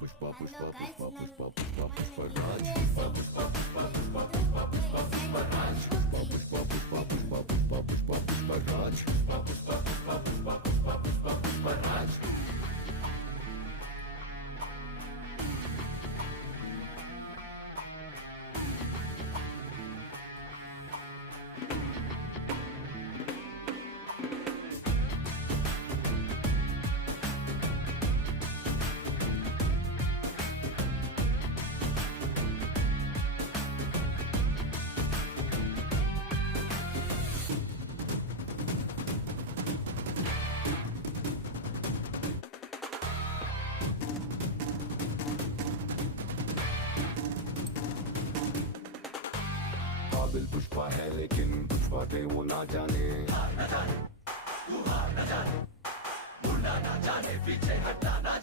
Pushpa hello Pushpa guys, Pushpa मैं पुष्पा पुष्पा पुष्पा मैं राज video ऐसे पुष्पा पुष्पा वीडियो पुष्पा तो पुष्पा तो पुष्पा ऐसे पुष्पा राज बहुत ही पुष्पा पुष्पा पुष्पा पुष्पा पुष्पा पुष्पा पुष्पा राज पुष्पा पुष्पा पुष्पा पुष्पा पुष्पा पुष्पा पुष्पा राज। काबिल पुष्पा है लेकिन कुछ बातें वो ना जाने। हार न जाने, तू हार न जाने, मुड़ना ना जाने, पीछे हटना ना